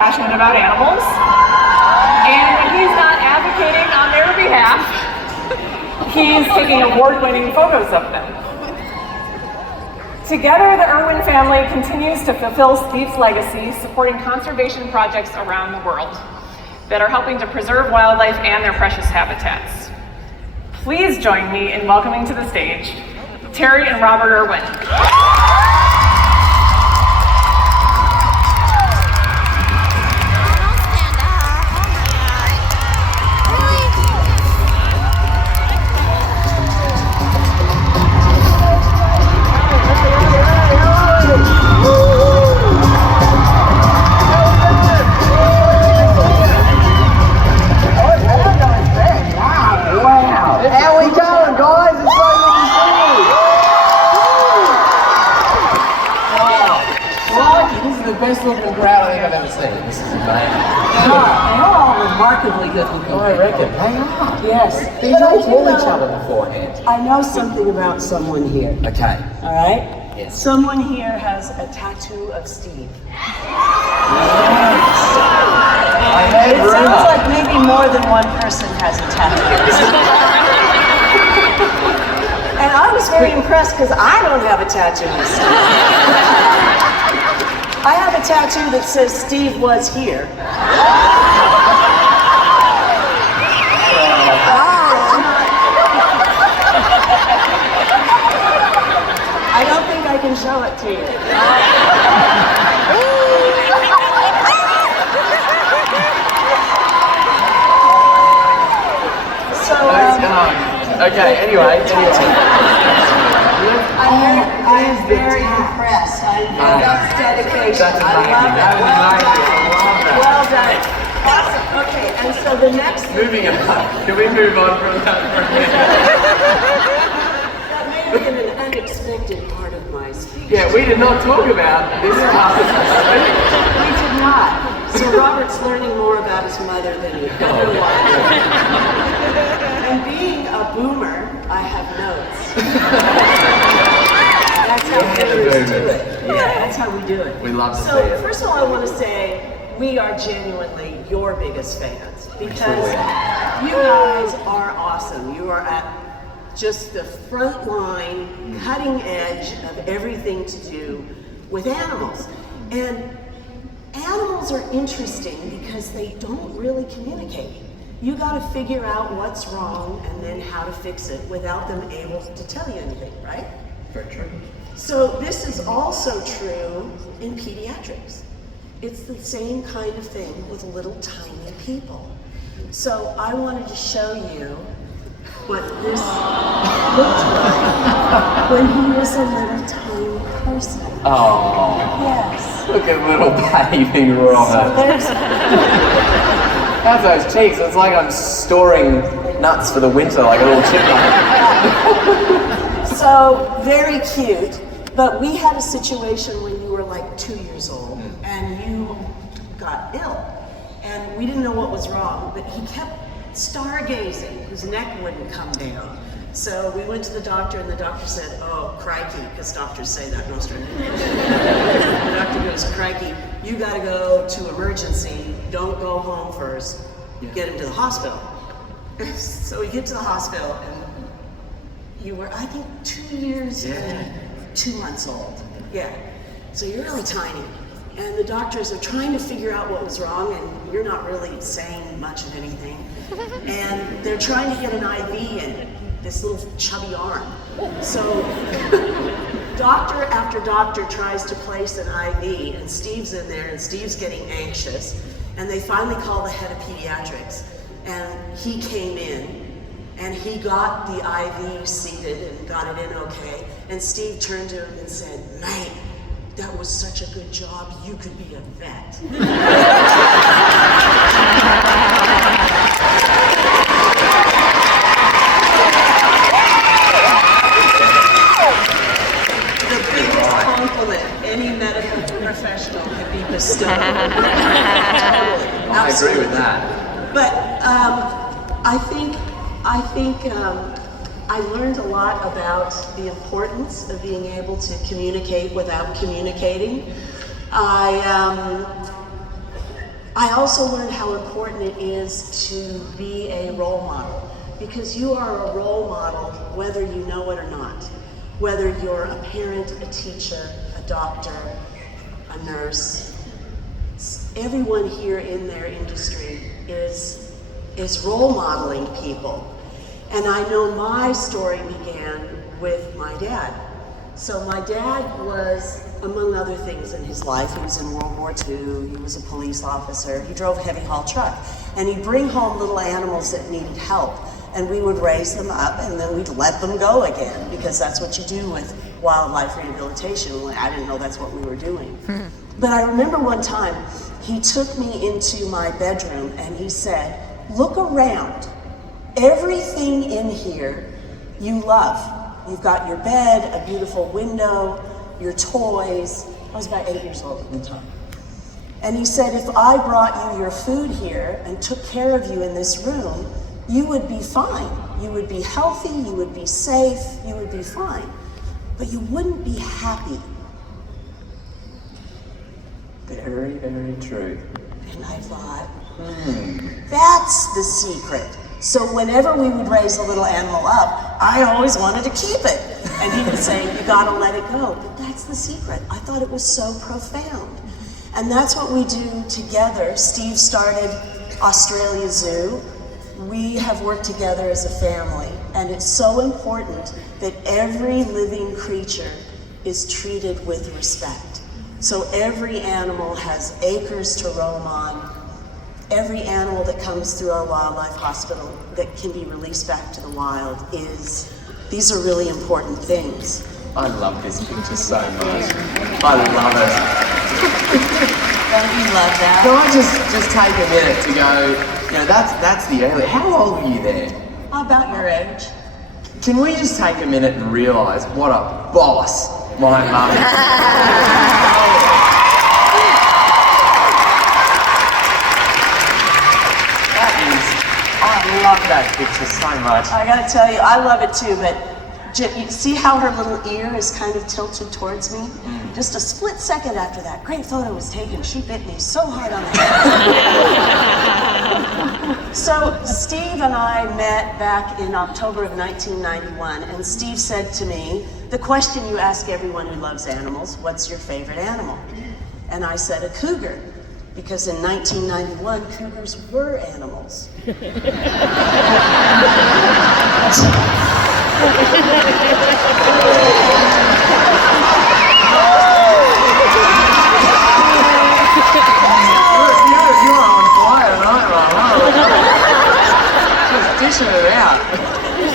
Passionate about animals, and when he's not advocating on their behalf, he's taking award-winning photos of them. Together, the Irwin family continues to fulfill Steve's legacy, supporting conservation projects around the world that are helping to preserve wildlife and their precious habitats. Please join me in welcoming to the stage Terri and Robert Irwin. Best looking crowd I think I've ever seen. This is amazing. They are all remarkably good looking. I reckon. They are. Yes. These all told each other beforehand. I know something about someone here. Okay. All right? Yes. Someone here has a tattoo of Steve. Yes. I heard It sounds like maybe more than one person has a tattoo of Steve. And I was very impressed because I don't have a tattoo of Steve. I have a tattoo that says Steve was here. I don't think I can show it to you. Okay, anyway. I am very impressed. That's dedication. I love it. Well done. Awesome. Okay, and so the next Moving on. Can we move on from that for a minute? that may have been an unexpected part of my speech. Yeah, we did not talk about this part of the speech. We did not. So Robert's learning more about his mother than he ever wanted. And being a boomer, I have notes. That's how boomers do it. Yeah, that's how we do it. We love to see So it. first of all, I want to say we are genuinely your biggest fans because you guys are awesome. You are at just the front line, cutting edge of everything to do with animals. And animals are interesting because they don't really communicate. You got to figure out what's wrong and then how to fix it without them able to tell you anything, right? Very true. So this is also true in pediatrics. It's the same kind of thing with little tiny people. So I wanted to show you what this looked like when he was a little tiny person. Oh. Yes. Look at little baby Robert. So there's How's those cheeks? It's like I'm storing nuts for the winter, like a little chipmunk. So very cute. But we had a situation when you were like 2 years old and you got ill. And we didn't know what was wrong, but he kept stargazing. His neck wouldn't come down. So we went to the doctor and the doctor said, oh, crikey, because doctors say that in Australia. The doctor goes, crikey, you gotta go to emergency. Don't go home first. Get him to the hospital. So we get to the hospital and you were, I think, 2 years and 2 months old. Yeah. So you're really tiny. And the doctors are trying to figure out what was wrong, and you're not really saying much of anything. And they're trying to get an IV in this little chubby arm. So doctor after doctor tries to place an IV, and Steve's in there, and Steve's getting anxious. And they finally call the head of pediatrics. And he came in, and he got the IV seated and got it in okay. And Steve turned to him and said, mate, that was such a good job, you could be a vet. The biggest compliment any medical professional could be bestowed. Totally. I agree with that. But I think I learned a lot about the importance of being able to communicate without communicating. I also learned how important it is to be a role model, because you are a role model whether you know it or not. Whether you're a parent, a teacher, a doctor, a nurse, everyone here in their industry is role modeling people. And I know my story began with my dad. So my dad was, among other things in his life, he was in World War II, he was a police officer, he drove a heavy haul truck. And he'd bring home little animals that needed help. And we would raise them up and then we'd let them go again, because that's what you do with wildlife rehabilitation. I didn't know that's what we were doing. But I remember one time, he took me into my bedroom and he said, look around. Everything in here you love. You've got your bed, a beautiful window, your toys. I was about 8 years old at the time. And he said, if I brought you your food here and took care of you in this room, you would be fine. You would be healthy, you would be safe, you would be fine. But you wouldn't be happy. Very, very true. And I thought, that's the secret. So whenever we would raise a little animal up, I always wanted to keep it. And he would say, you gotta let it go. But that's the secret. I thought it was so profound. And that's what we do together. Steve started Australia Zoo. We have worked together as a family. And it's so important that every living creature is treated with respect. So every animal has acres to roam on. Every animal that comes through our wildlife hospital that can be released back to the wild these are really important things. I love this picture so much. I love it. Don't you love that? Can I just take a minute to go, that's the early. How old were you there? About your age. Can we just take a minute and realise what a boss my mum is? I love that picture so much. I gotta tell you, I love it too, but you see how her little ear is kind of tilted towards me? Just a split second after that great photo was taken, she bit me so hard on the head. So Steve and I met back in October of 1991, and Steve said to me, the question you ask everyone who loves animals, what's your favorite animal? And I said, a cougar. Because in 1991, cougars were animals. You're on fire, aren't you? Just dishing it out.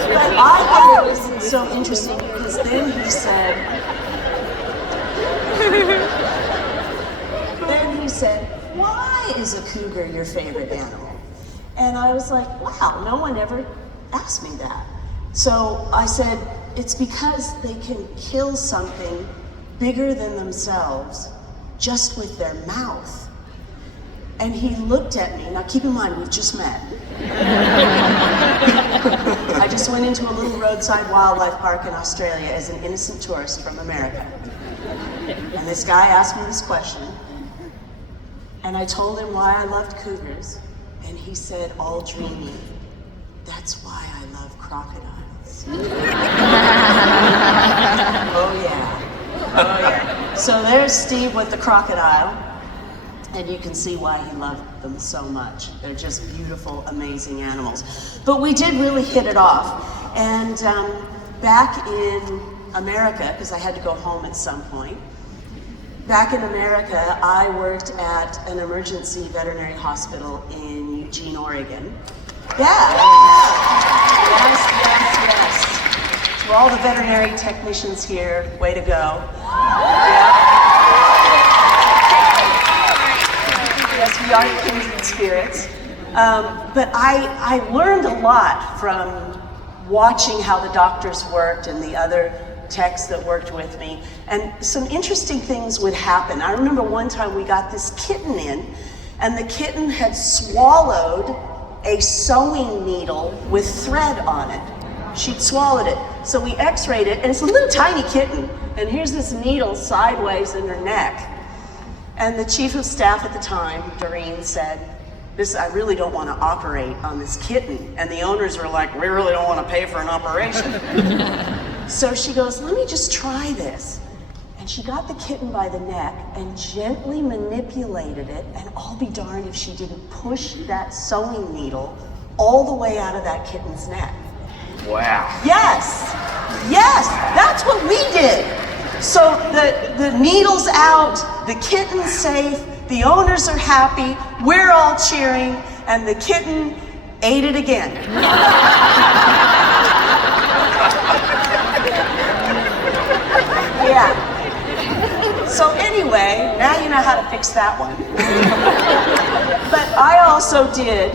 But I thought it was so interesting because then he said, why is a cougar your favorite animal? And I was like, wow, no one ever asked me that. So I said, it's because they can kill something bigger than themselves just with their mouth. And he looked at me. Now keep in mind, we've just met. I just went into a little roadside wildlife park in Australia as an innocent tourist from America. And this guy asked me this question. And I told him why I loved cougars. And he said, all dreamy, that's why I love crocodiles. Oh yeah, oh yeah. So there's Steve with the crocodile. And you can see why he loved them so much. They're just beautiful, amazing animals. But we did really hit it off. And back in America, because I had to go home at some point, back in America, I worked at an emergency veterinary hospital in Eugene, Oregon. Yeah. Yes. To all the veterinary technicians here, way to go. Yeah. Yes, we are kindred spirits. But I learned a lot from watching how the doctors worked and the other techs that worked with me. And some interesting things would happen. I remember one time we got this kitten in, and the kitten had swallowed a sewing needle with thread on it. She'd swallowed it. So we x-rayed it, and it's a little tiny kitten. And here's this needle sideways in her neck. And the chief of staff at the time, Doreen, said, I really don't want to operate on this kitten. And the owners were like, we really don't want to pay for an operation. So she goes, let me just try this. And she got the kitten by the neck and gently manipulated it, and I'll be darned if she didn't push that sewing needle all the way out of that kitten's neck. Wow. Yes, that's what we did. So the needle's out, the kitten's safe, the owners are happy, we're all cheering, and the kitten ate it again. Yeah. So anyway, now you know how to fix that one. But I also did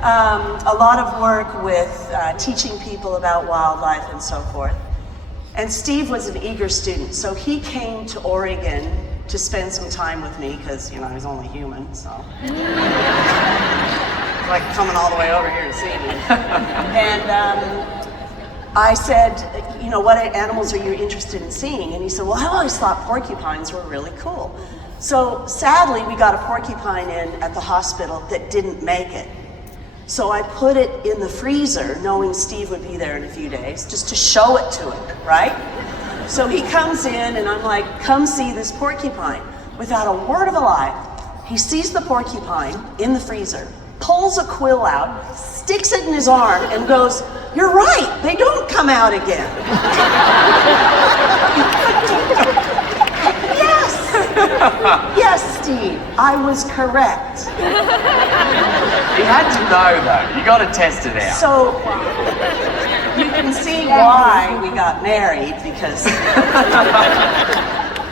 a lot of work with teaching people about wildlife and so forth. And Steve was an eager student, so he came to Oregon to spend some time with me, because, you know, he's only human, so. Like coming all the way over here to see me. And I said, you know, what animals are you interested in seeing? And he said, well, I always thought porcupines were really cool. So sadly, we got a porcupine in at the hospital that didn't make it. So I put it in the freezer, knowing Steve would be there in a few days, just to show it to him, right? So he comes in and I'm like, come see this porcupine. Without a word of a lie, he sees the porcupine in the freezer, pulls a quill out, sticks it in his arm and goes, you're right, they don't come out again. Yes, Steve, I was correct. You had to know though, you got to test it out. So you can see why we got married, because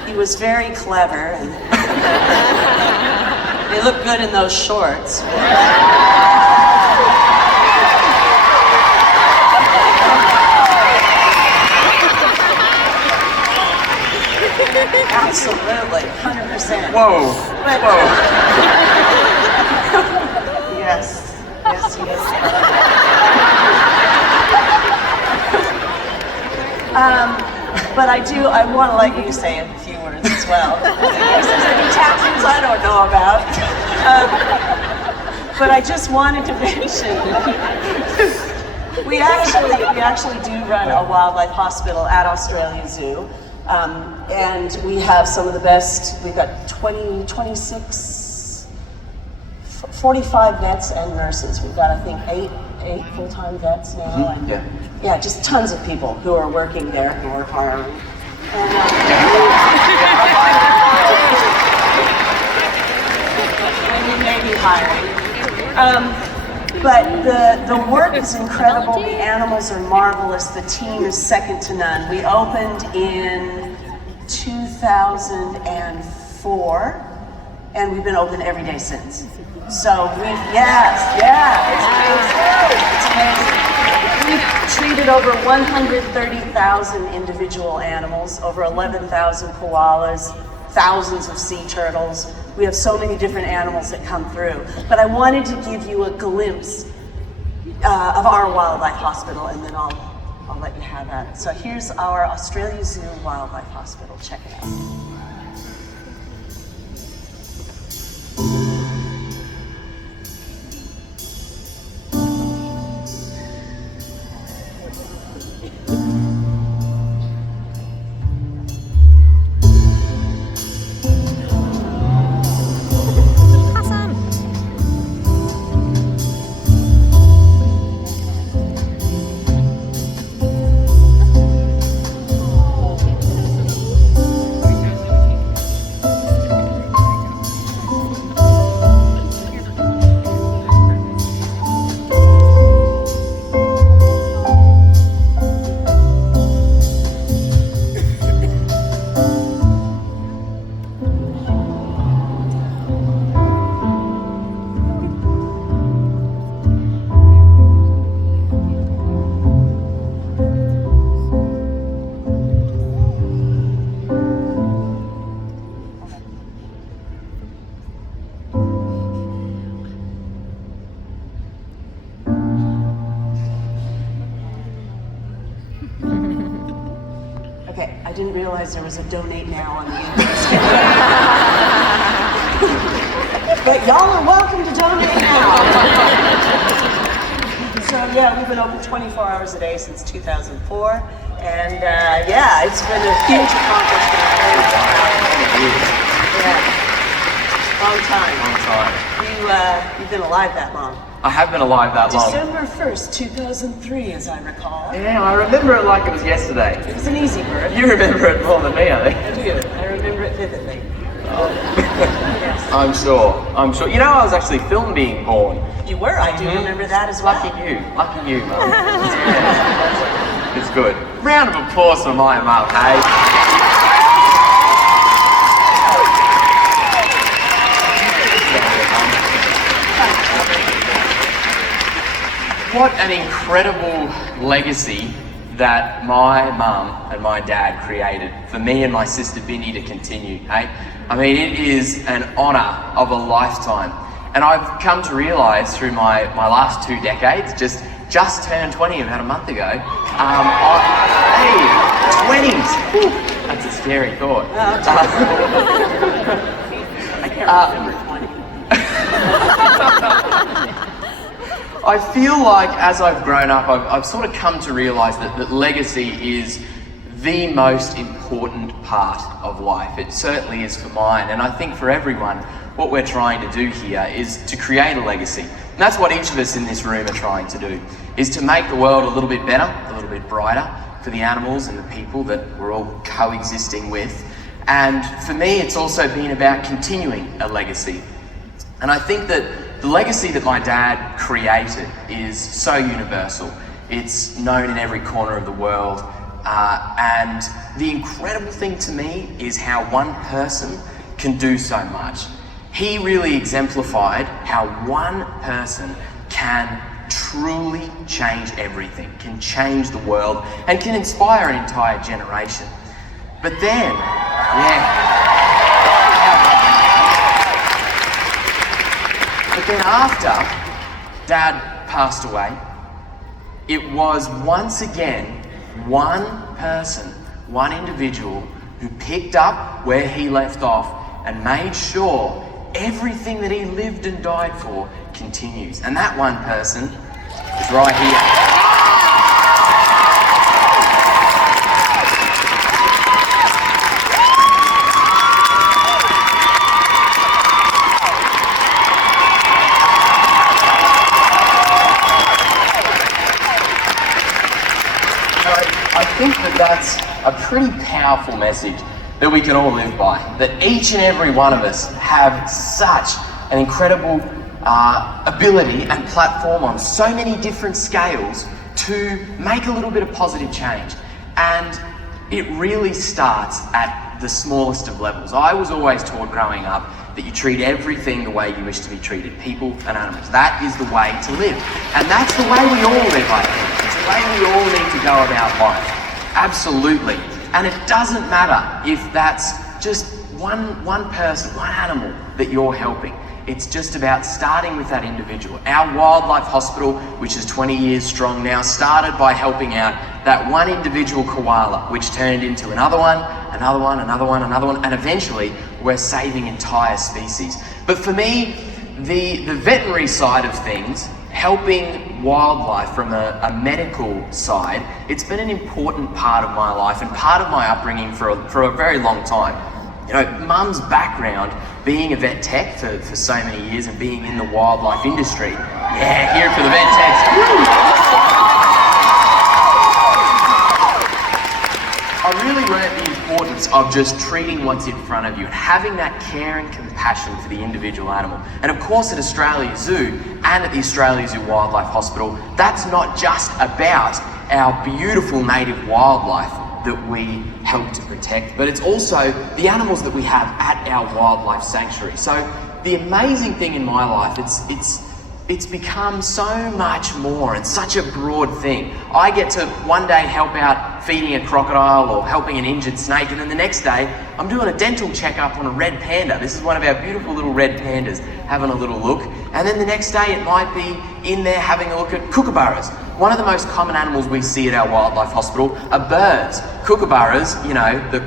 he was very clever and they look good in those shorts. Absolutely, 100%. Whoa, But, whoa. Yes, he is. But I want to let you say a few words as well. In case there's any tattoos I don't know about. But I just wanted to mention, we actually do run a wildlife hospital at Australia Zoo. And we have some of the best, we've got 45 vets and nurses. We've got, I think, eight full-time vets now. And yeah, just tons of people who are working there, who are hiring. And, we may be hiring. But the work is incredible, the animals are marvelous, the team is second to none. We opened in 2004, and we've been open every day since. So it's amazing. We've treated over 130,000 individual animals, over 11,000 koalas, thousands of sea turtles. We have so many different animals that come through. But I wanted to give you a glimpse of our wildlife hospital, and then I'll let you have at it. So here's our Australia Zoo Wildlife Hospital. Check it out. Okay, I didn't realize there was a donate now on the end. But y'all are welcome to donate now. So yeah, we've been open 24 hours a day since 2004. And yeah, it's been a huge accomplishment. Yeah. Long time. You've been alive that long. I have been alive that long. December 1st, 2003, as I recall. Yeah, I remember it like it was yesterday. It was an easy birth. You remember it more than me, I think. I do. I remember it vividly. Yes. I'm sure. You know, I was actually filmed being born. You were. I do remember that as well. Lucky you, Mum. Yeah. It's good. Round of applause for my mum, hey? What an incredible legacy that my mum and my dad created for me and my sister Binny to continue, hey? I mean, it is an honour of a lifetime. And I've come to realise through my last 2 decades, just turned 20 about a month ago. Hey, 20s! Whew, that's a scary thought. I can't remember 20. I feel like as I've grown up, I've sort of come to realise that legacy is the most important part of life. It certainly is for mine, and I think for everyone, what we're trying to do here is to create a legacy. And that's what each of us in this room are trying to do, is to make the world a little bit better, a little bit brighter for the animals and the people that we're all coexisting with. And for me, it's also been about continuing a legacy. And I think that the legacy that my dad created is so universal. It's known in every corner of the world. And the incredible thing to me is how one person can do so much. He really exemplified how one person can truly change everything, can change the world, and can inspire an entire generation. But then, But then after Dad passed away, it was once again one person, one individual who picked up where he left off and made sure everything that he lived and died for continues. And that one person is right here. I think that's a pretty powerful message that we can all live by. That each and every one of us have such an incredible ability and platform on so many different scales to make a little bit of positive change. And it really starts at the smallest of levels. I was always taught growing up that you treat everything the way you wish to be treated, people and animals. That is the way to live. And that's the way we all live, I think. It's the way we all need to go about life. Absolutely. And it doesn't matter if that's just one person, one animal that you're helping. It's just about starting with that individual. Our wildlife hospital, which is 20 years strong now, started by helping out that one individual koala, which turned into another one, and eventually we're saving entire species. But for me, the veterinary side of things, helping wildlife from a medical side, it's been an important part of my life and part of my upbringing for a very long time. You know, Mum's background, being a vet tech for so many years and being in the wildlife industry. Yeah, here for the vet techs. Woo! I really learned the importance of just treating what's in front of you and having that care and compassion for the individual animal. And of course at Australia Zoo and at the Australia Zoo Wildlife Hospital, that's not just about our beautiful native wildlife that we help to protect, but it's also the animals that we have at our wildlife sanctuary. So the amazing thing in my life, it's become so much more and such a broad thing. I get to one day help out feeding a crocodile or helping an injured snake, and then the next day I'm doing a dental checkup on a red panda. This is one of our beautiful little red pandas, having a little look. And then the next day it might be in there having a look at kookaburras One of the most common animals we see at our wildlife hospital are birds. Kookaburras, you know, the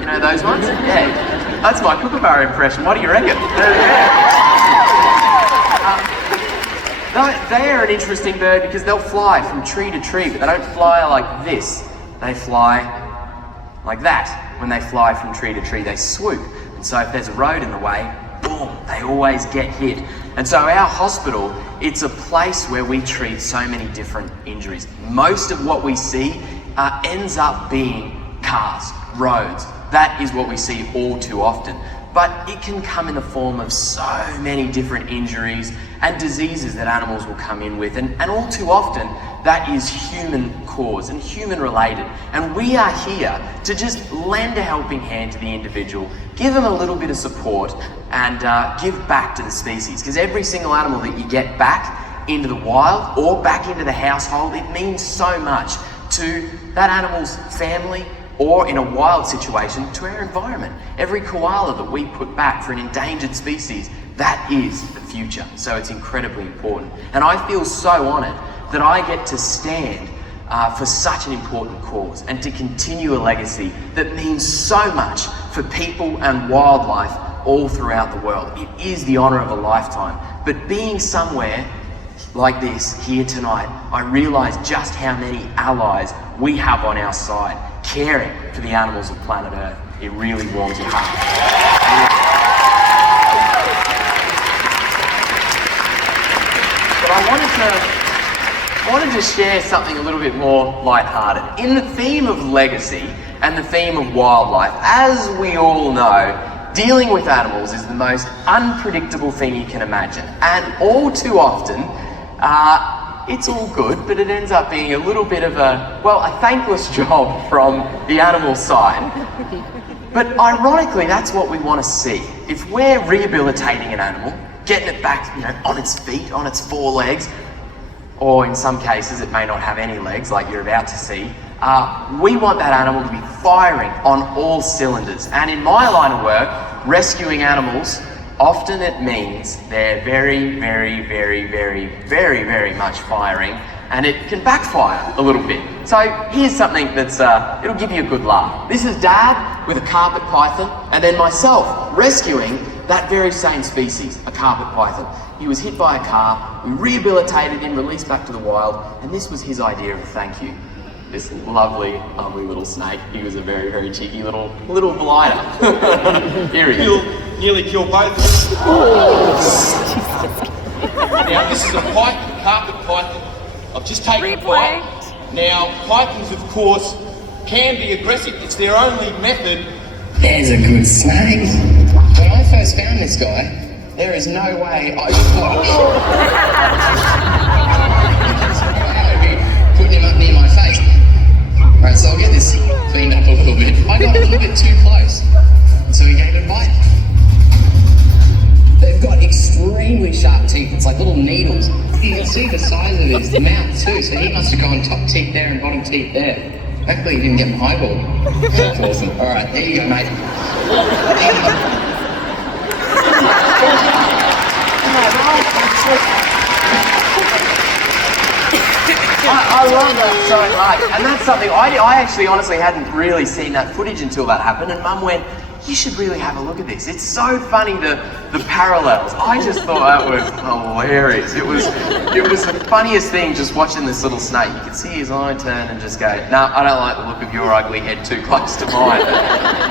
you know those ones? Yeah, that's my kookaburra impression. What do you reckon? They are an interesting bird because they'll fly from tree to tree, but they don't fly like this. They fly like that. When they fly from tree to tree, they swoop. And so if there's a road in the way, boom, they always get hit. And so our hospital, it's a place where we treat so many different injuries. Most of what we see ends up being cars, roads. That is what we see all too often. But it can come in the form of so many different injuries and diseases that animals will come in with. And all too often, that is human caused and human related. And we are here to just lend a helping hand to the individual, give them a little bit of support, and give back to the species. Because every single animal that you get back into the wild or back into the household, it means so much to that animal's family, or in a wild situation, to our environment. Every koala that we put back for an endangered species, that is the future. So it's incredibly important. And I feel so honoured that I get to stand for such an important cause and to continue a legacy that means so much for people and wildlife all throughout the world. It is the honour of a lifetime. But being somewhere like this here tonight, I realise just how many allies we have on our side, caring for the animals of planet Earth. It really warms your heart. But I wanted to share something a little bit more lighthearted. In the theme of legacy and the theme of wildlife, as we all know, dealing with animals is the most unpredictable thing you can imagine. And all too often, it's all good, but it ends up being a little bit of a thankless job from the animal side. But ironically, that's what we want to see. If we're rehabilitating an animal, getting it back, on its feet, on its four legs, or in some cases it may not have any legs, like you're about to see, we want that animal to be firing on all cylinders. And in my line of work, rescuing animals, often it means they're very, very, very, very, very, very much firing, and it can backfire a little bit. So here's something that's, it'll give you a good laugh. This is Dad with a carpet python, and then myself rescuing that very same species, a carpet python. He was hit by a car, we rehabilitated him, released back to the wild, and this was his idea of a thank you. This lovely, ugly little snake. He was a very, very cheeky little blighter. Here he is. Nearly killed both of us. Now this is a python, carpet python. I've just taken a bite. Now pythons, of course, can be aggressive. It's their only method. There's a good snake. When I first found this guy, there is no way I would putting him up near my face. Alright, so I'll get this cleaned up a little bit. I got a little bit too close, so he gave it a bite. They've got extremely sharp teeth. It's like little needles. You can see the size of his mouth too, so he must have gone top teeth there and bottom teeth there. Hopefully he didn't get my eyeball. That's awesome. Alright, there you go, mate. I love that so much, and that's something I actually honestly hadn't really seen that footage until that happened, and Mum went, you should really have a look at this. It's so funny, the parallels. I just thought that was hilarious. It was the funniest thing just watching this little snake. You could see his eye turn and just go, nah, I don't like the look of your ugly head too close to mine.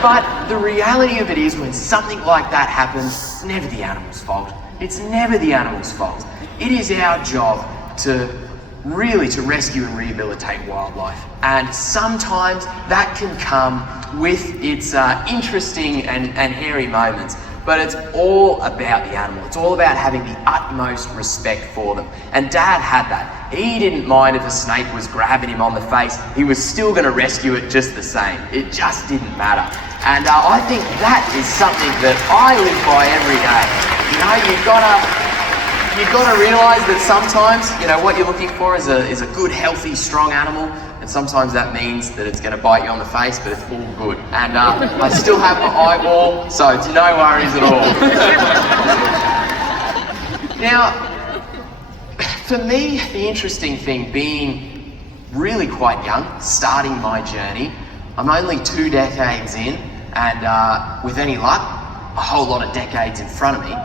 But the reality of it is when something like that happens, it's never the animal's fault. It's never the animal's fault. It is our job to rescue and rehabilitate wildlife. And sometimes that can come with its interesting and hairy moments, but it's all about the animal. It's all about having the utmost respect for them. And Dad had that. He didn't mind if a snake was grabbing him on the face. He was still going to rescue it just the same. It just didn't matter. And I think that is something that I live by every day. You've got to realise that sometimes, what you're looking for is a good, healthy, strong animal, and sometimes that means that it's going to bite you on the face, but it's all good. And I still have my eyeball, so it's no worries at all. Now, For me, the interesting thing, being really quite young, starting my journey, I'm only 2 decades in, and with any luck, a whole lot of decades in front of me.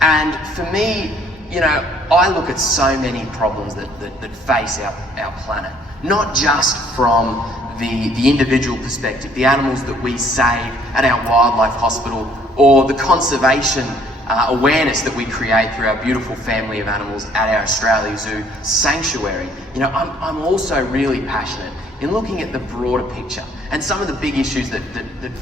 And for me, you know, I look at so many problems that face our planet, not just from the individual perspective, the animals that we save at our wildlife hospital, or the conservation awareness that we create through our beautiful family of animals at our Australia Zoo sanctuary. You know, I'm also really passionate in looking at the broader picture and some of the big issues that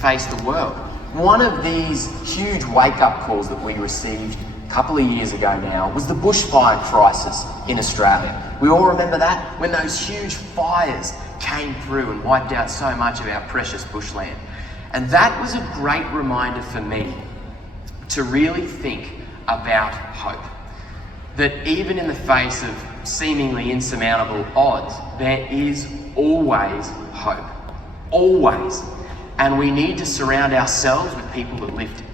face the world. One of these huge wake-up calls that we received a couple of years ago now was the bushfire crisis in Australia. We all remember that, when those huge fires came through and wiped out so much of our precious bushland. And that was a great reminder for me to really think about hope. That even in the face of seemingly insurmountable odds, there is always hope. Always. And we need to surround ourselves with people that lift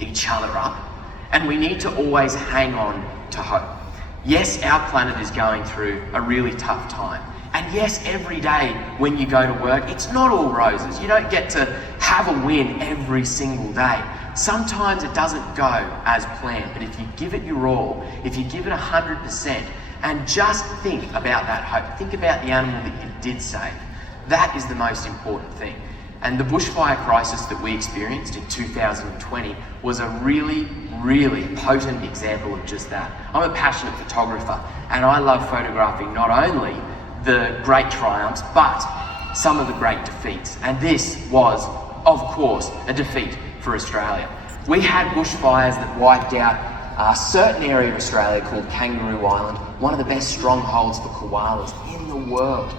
each other up. And we need to always hang on to hope. Yes, our planet is going through a really tough time. And yes, every day when you go to work, it's not all roses. You don't get to have a win every single day. Sometimes it doesn't go as planned, but if you give it your all, if you give it 100%, and just think about that hope, think about the animal that you did save, that is the most important thing. And the bushfire crisis that we experienced in 2020 was a really, really potent example of just that. I'm a passionate photographer, and I love photographing not only the great triumphs, but some of the great defeats. And this was, of course, a defeat for Australia. We had bushfires that wiped out a certain area of Australia called Kangaroo Island, one of the best strongholds for koalas in the world,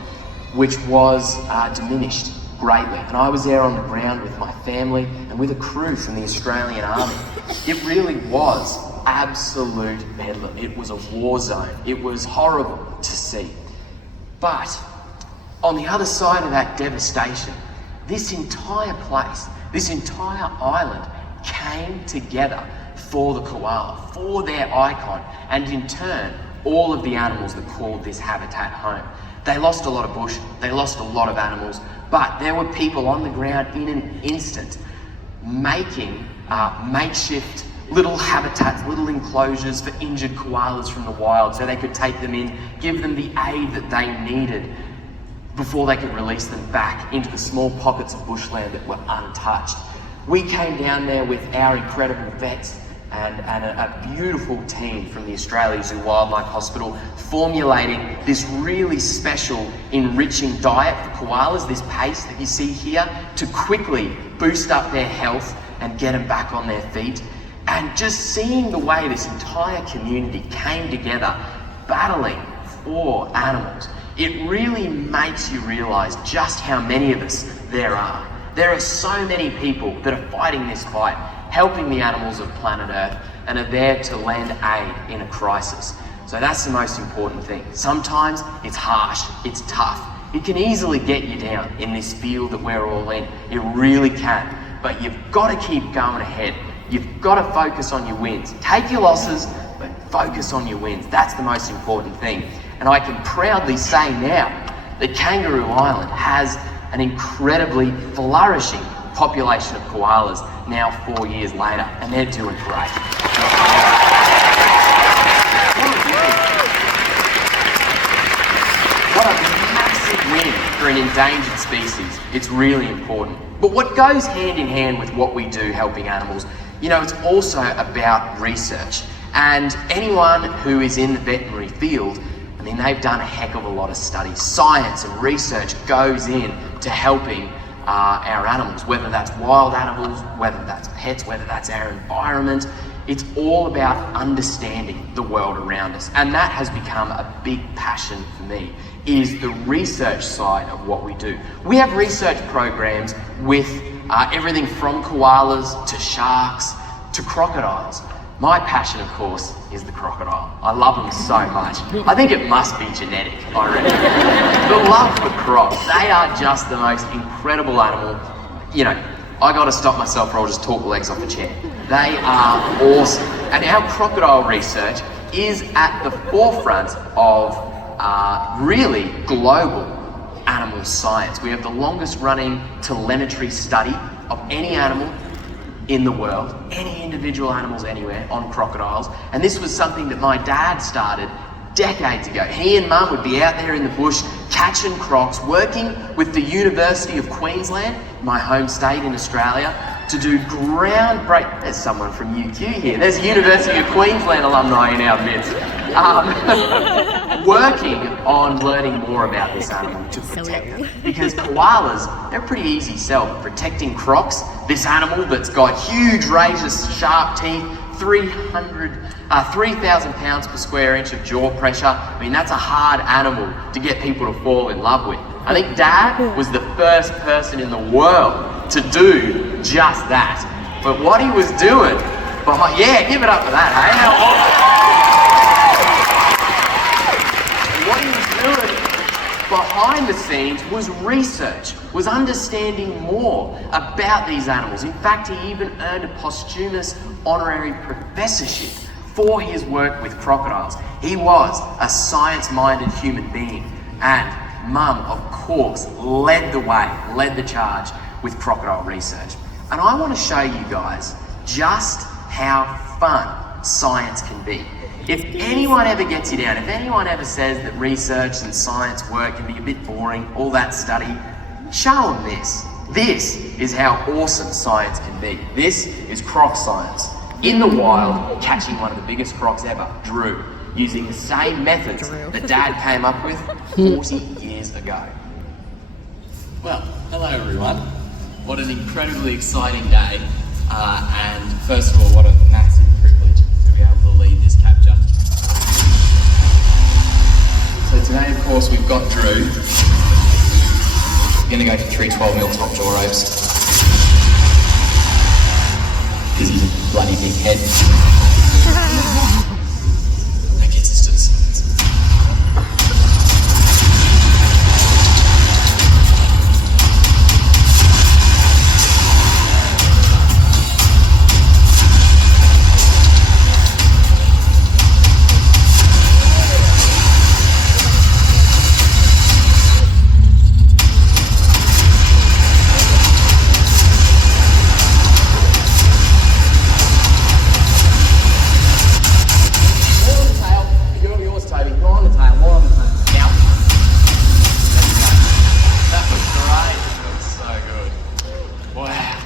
which was diminished greatly. And I was there on the ground with my family and with a crew from the Australian Army. It really was absolute bedlam. It was a war zone. It was horrible to see. But on the other side of that devastation, this entire place, this entire island came together for the koala, for their icon, and in turn, all of the animals that called this habitat home. They lost a lot of bush, they lost a lot of animals, but there were people on the ground in an instant making makeshift little habitats, little enclosures for injured koalas from the wild so they could take them in, give them the aid that they needed before they could release them back into the small pockets of bushland that were untouched. We came down there with our incredible vets and a beautiful team from the Australia Zoo Wildlife Hospital formulating this really special, enriching diet for koalas, this paste that you see here, to quickly boost up their health and get them back on their feet. And just seeing the way this entire community came together, battling for animals, it really makes you realise just how many of us there are. There are so many people that are fighting this fight, helping the animals of planet Earth, and are there to lend aid in a crisis. So that's the most important thing. Sometimes it's harsh, it's tough. It can easily get you down in this field that we're all in. It really can. But you've got to keep going ahead. You've got to focus on your wins. Take your losses, but focus on your wins. That's the most important thing. And I can proudly say now that Kangaroo Island has an incredibly flourishing population of koalas now 4 years later, and they're doing great. What a massive win for an endangered species. It's really important. But what goes hand in hand with what we do helping animals, you know, it's also about research. And anyone who is in the veterinary field, I mean, they've done a heck of a lot of studies. Science and research goes in to helping our animals, whether that's wild animals, whether that's pets, whether that's our environment. It's all about understanding the world around us. And that has become a big passion for me, is the research side of what we do. We have research programs with everything from koalas to sharks to crocodiles. My passion, of course, is the crocodile. I love them so much. I think it must be genetic, I reckon. The love for crocs, they are just the most incredible animal. You know, I gotta stop myself or I'll just talk the legs off the chair. They are awesome. And our crocodile research is at the forefront of really global animal science. We have the longest running telemetry study of any animal in the world, any individual animals anywhere, on crocodiles. And this was something that my dad started decades ago. He and Mum would be out there in the bush catching crocs, working with the University of Queensland, my home state in Australia, to do groundbreaking. There's someone from UQ here. There's a University of Queensland alumni in our midst. Working on learning more about this animal to protect them. Because koalas, they're a pretty easy sell. Protecting crocs, this animal that's got huge razor sharp teeth, 3,000 pounds per square inch of jaw pressure. I mean, that's a hard animal to get people to fall in love with. I think Dad was the first person in the world to do just that. But what he was doing behind, yeah, give it up for that, hey? How awesome. What he was doing behind the scenes was research, was understanding more about these animals. In fact, he even earned a posthumous honorary professorship for his work with crocodiles. He was a science-minded human being, and Mum, of course, led the way, led the charge with crocodile research. And I want to show you guys just how fun science can be. If anyone ever gets you down, if anyone ever says that research and science work can be a bit boring, all that study, show them this. This is how awesome science can be. This is croc science. In the wild, catching one of the biggest crocs ever, Drew, using the same methods that Dad came up with 40 years ago. Well, hello everyone. What an incredibly exciting day. And first of all, what a massive privilege to be able to lead this capture. So today, of course, we've got Drew. We're going to go for 3 12mm top jaw ropes. Because he's a bloody big head. That gets us to the sides.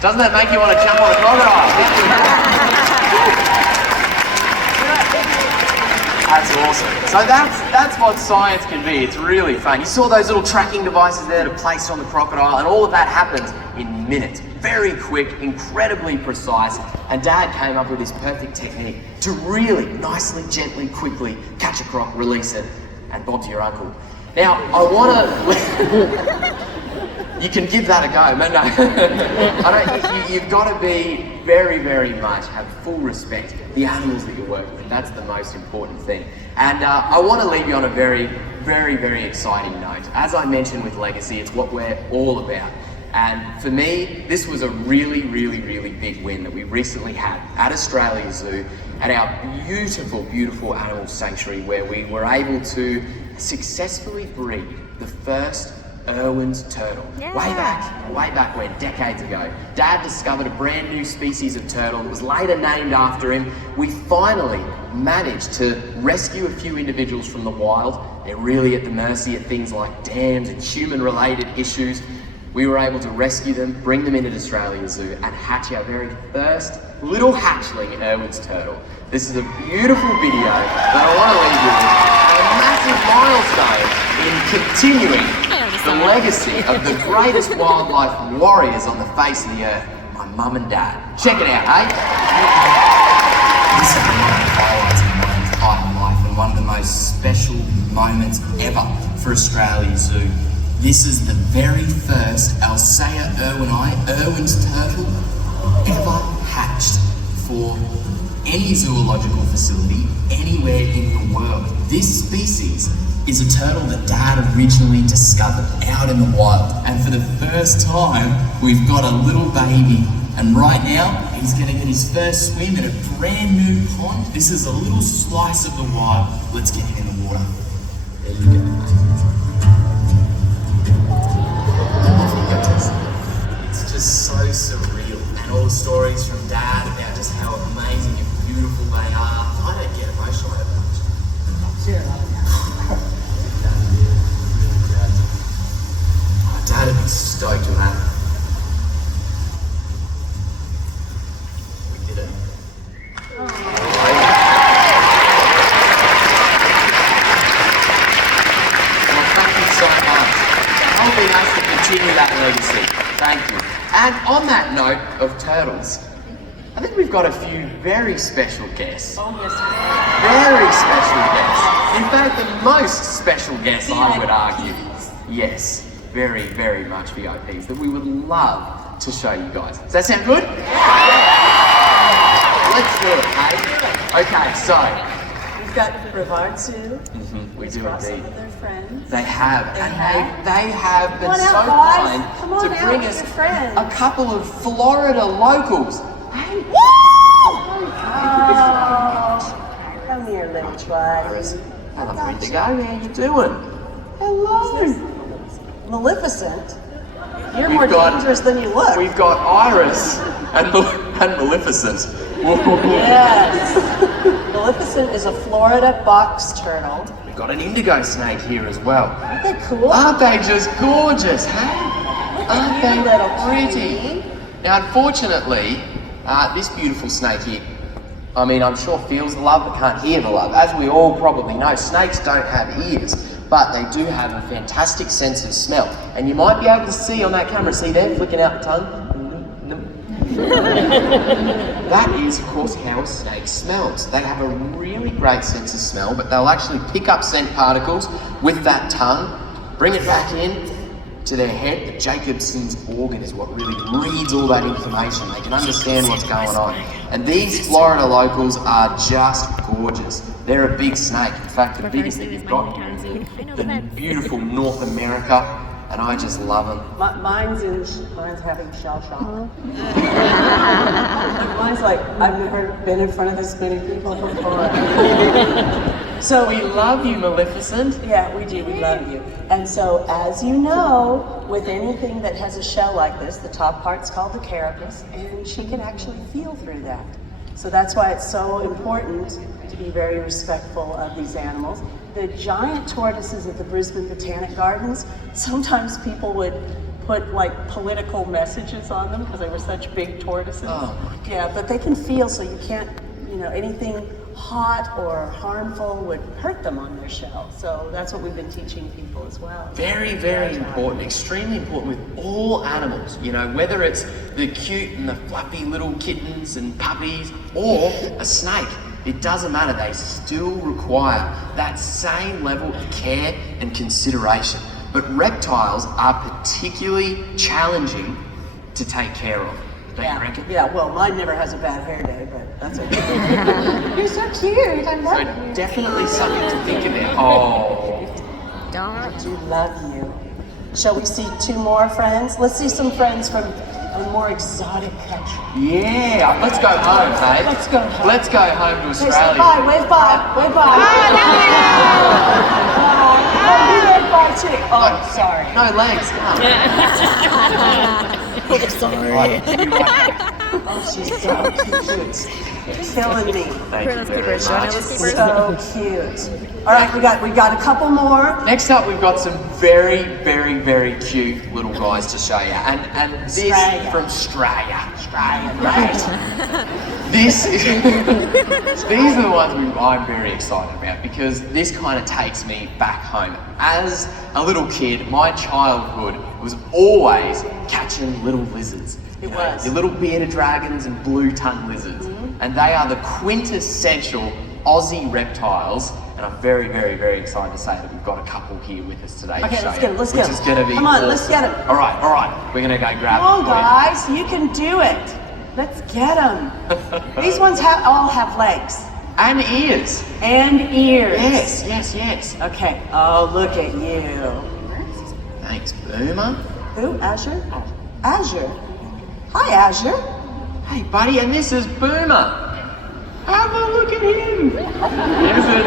Doesn't that make you want to jump on a crocodile? That's awesome. So that's what science can be. It's really fun. You saw those little tracking devices there to place on the crocodile, and all of that happens in minutes. Very quick, incredibly precise, and Dad came up with this perfect technique to really nicely, gently, quickly catch a croc, release it, and bob to your uncle. Now, I want to... You can give that a go, but no. You've got to be very, very much, have full respect for the animals that you're working with. That's the most important thing. And I want to leave you on a very, very, very exciting note. As I mentioned with Legacy, it's what we're all about. And for me, this was a really, really, really big win that we recently had at Australia Zoo at our beautiful, beautiful animal sanctuary, where we were able to successfully breed the first Irwins turtle. Yeah. Way back when, decades ago. Dad discovered a brand new species of turtle that was later named after him. We finally managed to rescue a few individuals from the wild. They're really at the mercy of things like dams and human-related issues. We were able to rescue them, bring them into Australia Zoo, and hatch our very first little hatchling Irwins turtle. This is a beautiful video that I want to leave you with. A massive milestone in continuing the legacy of the greatest wildlife warriors on the face of the earth, my mum and dad. Check it out, eh? This is one of the highlights of my entire life and one of the most special moments ever for Australia Zoo. This is the very first Alsaea irwini, Irwin's turtle, ever hatched for any zoological facility anywhere in the world. This species is a turtle that Dad originally discovered out in the wild. And for the first time, we've got a little baby And right now, he's gonna get his first swim in a brand new pond. This is a little slice of the wild. Let's get him in the water. There you go. It's just so surreal. And all the stories from Dad about just how amazing and beautiful they are. I don't get emotional about it. Dad would be stoked with that. We did it. Well, thank you so much. I hope he has to continue that legacy. Thank you. And on that note of turtles, I think we've got a few very special guests. Oh, yes. Very special guests. In fact, the most special guests, I would argue. Yes, very, very much VIPs that we would love to show you guys. Does that sound good? Let's do it, hey? Okay, so. We've got Brevard Zoo. We do brought indeed. some of their friends. They have, have. they have been Come on so out, guys. kind Come on to out, bring meet us your friends. a couple of Florida locals. Hey, Oh, come here, little buddy. hello, Indigo, how you doing? Hello. Maleficent. You're We've more got- dangerous than you look. We've got Iris and Maleficent. Yes. Maleficent is a Florida box turtle. We've got an indigo snake here as well. Aren't they cool? Aren't they just gorgeous, hey? Aren't they little pretty? cutie. Now, unfortunately, this beautiful snake here, I mean, I'm sure feels the love but can't hear the love. As we all probably know, snakes don't have ears, but they do have a fantastic sense of smell. And you might be able to see on that camera, see there, flicking out the tongue? That is, of course, how a snake smells. They have a really great sense of smell, but they'll actually pick up scent particles with that tongue, bring it back in to their head. The Jacobson's organ is what really reads all that information. They can understand what's going on. And these Florida locals are just gorgeous. They're a big snake. In fact, the biggest that you've got here is the beautiful North America, and I just love them. Mine's having shell shock. Mine's like, I've never been in front of this many people before. So We love you, Maleficent. yeah, we do. We love you. And so, as you know, with anything that has a shell like this, the top part's called the carapace, and she can actually feel through that. So that's why it's so important to be very respectful of these animals. The giant tortoises at the Brisbane Botanic Gardens, sometimes people would put like political messages on them because they were such big tortoises. Oh my God. Yeah, but they can feel, so you can't, anything hot or harmful would hurt them on their shell. So that's what we've been teaching people as well. Very, very important, extremely important with all animals, whether it's the cute and the fluffy little kittens and puppies or a snake. It doesn't matter, they still require that same level of care and consideration. But reptiles are particularly challenging to take care of. Don't you reckon? Yeah, well, mine never has a bad hair day, but that's okay. You're so cute, I love So you. definitely something to think about. Oh, I do love you. Shall we see two more friends? Let's see some friends from a more exotic country. yeah, let's go home, hey? Let's go home. Let's go home to Hey, say Australia. bye, wave bye, wave bye. Oh, you wave bye too. Oh, sorry. No legs, Oh, she's so cute. Killing me. Thank you very much. So cute. All right, we got a couple more. Next up, we've got some very, very, very cute little guys to show you, and this Australia. from Australia, right? These are the ones I'm very excited about because this kind of takes me back home. As a little kid, my childhood was always catching little lizards. It was. Your little bearded dragons and blue-tongued lizards, and they are the quintessential Aussie reptiles. And I'm very, very, very excited to say that we've got a couple here with us today. Okay, to show let's get you, it, let's which get is it. going to be Come on, awesome. let's get it. All right. We're going to go grab Come on, it for you. guys, you can do it. Let's get them. These ones all have legs And ears. and ears. Yes. Okay. Oh, look at you. Thanks, Boomer. Who? Azure? Azure. Hi, Azure. Hey, buddy, and this is Boomer. Have a look at him. Isn't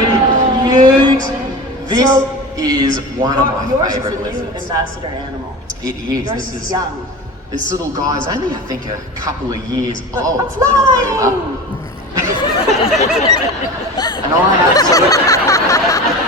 he cute? This is one of my Yours favourite is a new lizards. ambassador animal. It is. Yours is young. This little guy's only, I think, a couple of years old. I'm little flying! Boomer. And I absolutely...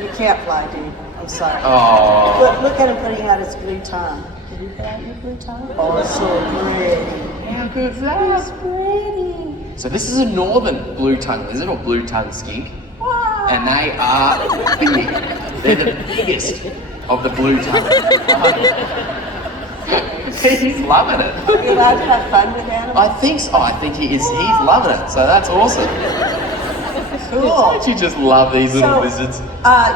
You can't fly, dude. I'm sorry. Oh. Look at him putting out his blue tongue. Can you put out your blue tongue? Oh, it's so pretty. How good's that? It's pretty. So this is a northern blue-tongued lizard or blue-tongued skink. Wow. And they are big. They're the biggest of the blue-tongued. He's loving it. Are you allowed to have fun with animals? I think so. I think he is. He's loving it. So that's awesome. Cool. Don't you just love these little lizards?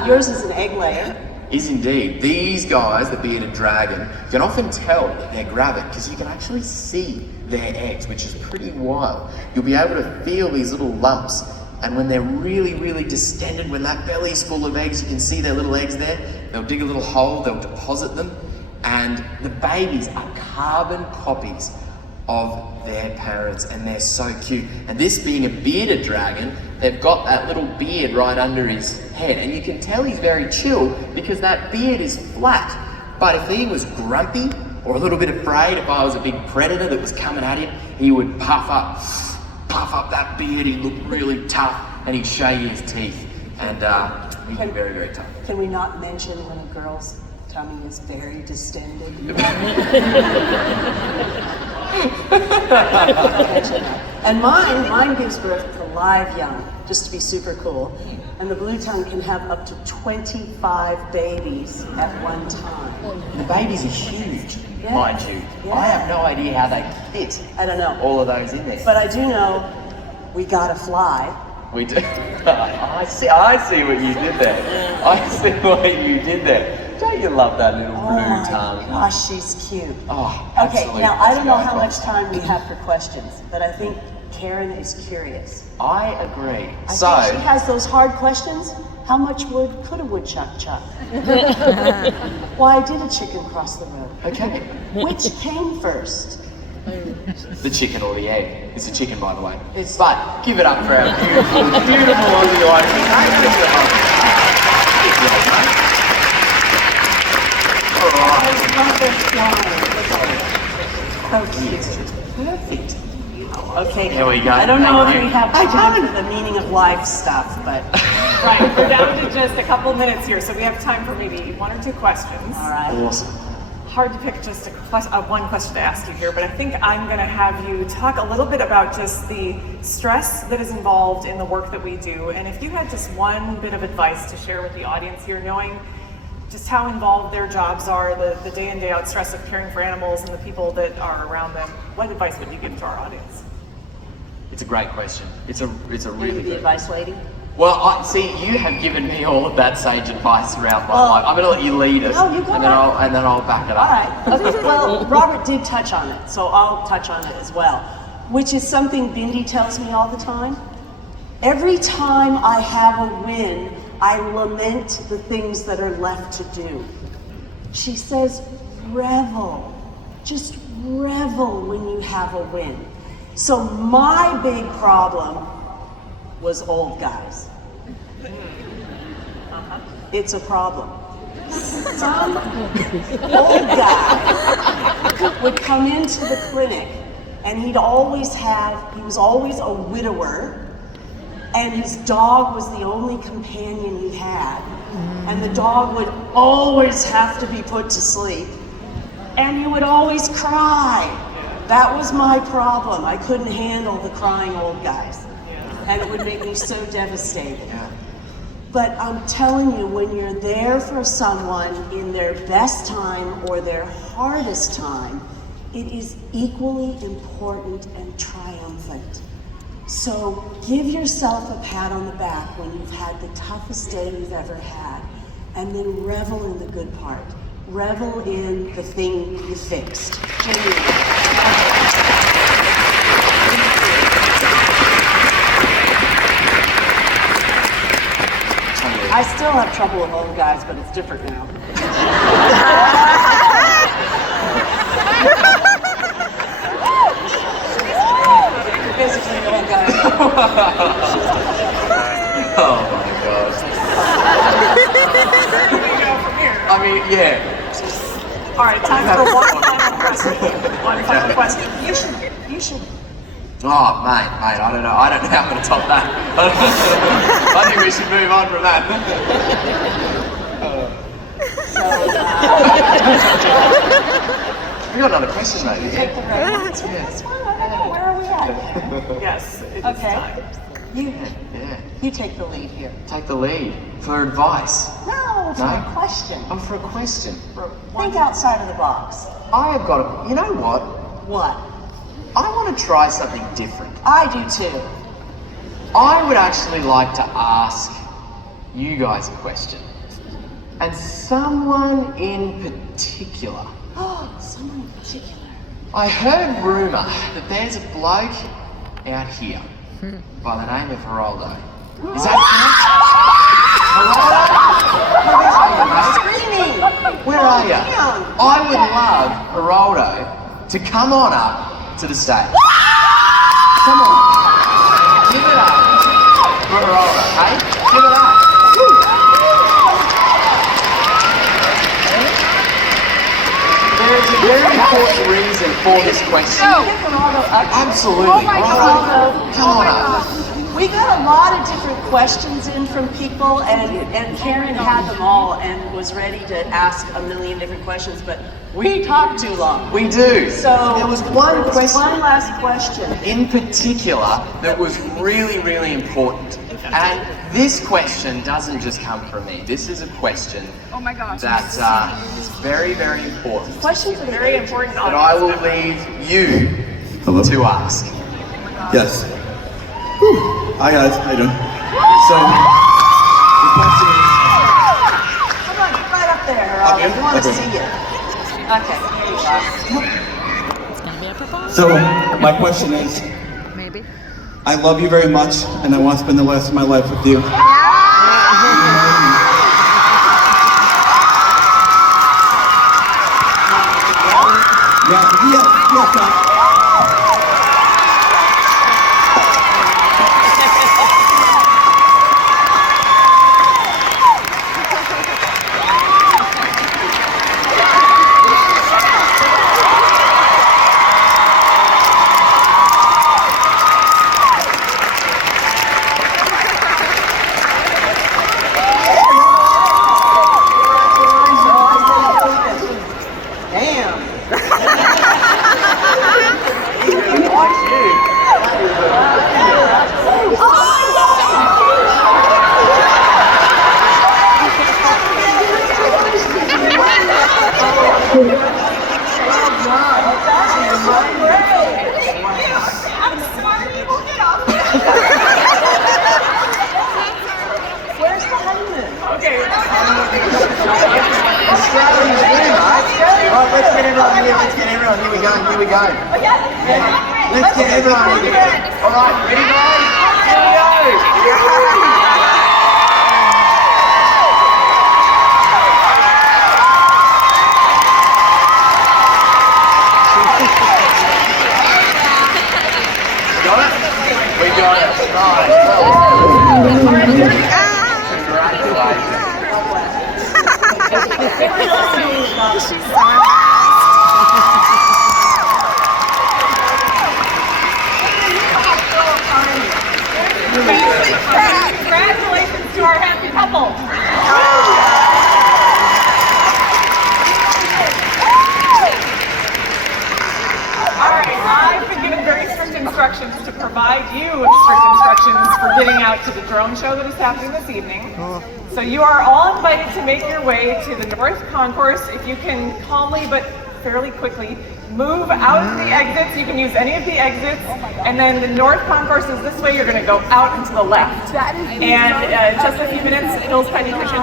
Yours is an egg layer. Is indeed. These guys, the bearded dragon, you can often tell that they're gravid because you can actually see their eggs, which is pretty wild. You'll be able to feel these little lumps, and when they're really, really distended, when that belly's full of eggs, you can see their little eggs there. They'll dig a little hole, they'll deposit them, and the babies are carbon copies of their parents, and they're so cute. And this being a bearded dragon, they've got that little beard right under his head, and you can tell he's very chill because that beard is flat. But if he was grumpy or a little bit afraid, if I was a big predator that was coming at him, he would puff up that beard, he'd look really tough, and he'd show you his teeth, and he'd be very, very tough. Can we not mention when a girl's tummy is very distended? And mine gives birth to live young, just to be super cool. And the blue tongue can have up to 25 babies at one time. The babies are huge, Yeah. mind you. Yeah. I have no idea how they fit I don't know. all of those in there. But I do know we gotta fly. We do. I see what you did there. I see what you did there. Don't you love that little Oh blue my tongue? gosh, she's cute. Oh, Okay, absolutely. now I don't know That's how right. much time we have for questions, but I think Karen is curious. I agree. I So, think she has those hard questions. How much wood could a woodchuck chuck? Why did a chicken cross the road? okay. Which came first? The chicken or the egg? It's a chicken, by the way. It's- But give it up for our beautiful, beautiful Aussie wife. Perfect. Okay, There we go. I don't know Thank if you. we have time for the meaning of life stuff, but Right, we're down to just a couple of minutes here, so we have time for maybe one or two questions. all right. Awesome. Hard to pick just one question to ask you here, but I think I'm going to have you talk a little bit about just the stress that is involved in the work that we do, and if you had just one bit of advice to share with the audience here, knowing just how involved their jobs are, the day in, day out stress of caring for animals and the people that are around them, what advice would you give to our audience? It's a great question. It's a Are really you the good. advice lady? Well, you have given me all of that sage advice throughout my Well- life. I'm going to let you lead us, No, you go and then ahead. I'll back it All up. right. Okay. Well, Robert did touch on it, so I'll touch on it as well, which is something Bindi tells me all the time. Every time I have a win, I lament the things that are left to do. She says, revel. Just revel when you have a win. So my big problem was old guys. It's a problem. Some old guy would come into the clinic and he was always a widower, and his dog was the only companion he had, and the dog would always have to be put to sleep, and he would always cry. That was my problem. I couldn't handle the crying old guys, and it would make me so devastated. Yeah. But I'm telling you, when you're there for someone in their best time or their hardest time, it is equally important and triumphant. So give yourself a pat on the back when you've had the toughest day you've ever had, and then revel in the good part. Revel in the thing you fixed. Genuinely. I still have trouble with old guys, but it's different now. Basically, no one got it. Oh my gosh. Where do we go from here? I mean, yeah. All right, time for one final question. One final question. You should. Oh, mate, I don't know. I don't know how I'm going to top that. I think we should move on from that. We got another question, mate. Take the reins. That's fine. I don't know. Where are we at? Yes, it's Okay. time. Yeah. You take the lead here. Take the lead for advice. No, for a question. Oh, for a question. Think outside of the box. I have got a. You know what? What? I want to try something different. I do too. I would actually like to ask you guys a question. And someone in particular. Oh, someone in particular. I heard rumour that there's a bloke out here by the name of Geraldo. Is that correct? Geraldo? Screaming! Where are you? Down. I would love Geraldo to come on up to the stage. Come on. Give it up for Geraldo, hey? Give it up. There is a very important reason for this question. Absolutely. Oh my God. Come on up. We got a lot of different questions in from people, and Karen had them all and was ready to ask a million different questions, but we talked too long. We do. So there was one question one last question. in particular that was really, really important. And this question doesn't just come from me. This is a question that is very, very important. Questions are Very important. That I will leave you to ask. Yes. Whew. Hi guys, how you doing? So, the question is, Come on, get right up there, Geraldo. Okay, We want to okay. see you. Okay, here you are. so my question is, Maybe. I love you very much, and I want to spend the rest of my life with you. Yeah. Where's the honeymoon? Okay. Australia's winner. Right, let's get everyone here. Let's get everyone. Here we go. Here we go. Let's get everyone here. All right, ready, guys? Here we go. Got it? We got it. Right. Congratulations. She's so embarrassed. Congratulations to our happy couple. All right, I've been given very strict instructions to provide you with strict instructions for getting out to the drone show that is happening this evening. So you are all invited to make your way to the North Concourse. If you can calmly but fairly quickly move out of the exits, you can use any of the exits, and then the North Concourse is this way. You're going to go out and to the left. And just a few minutes, Phil's Tiny Kitchen.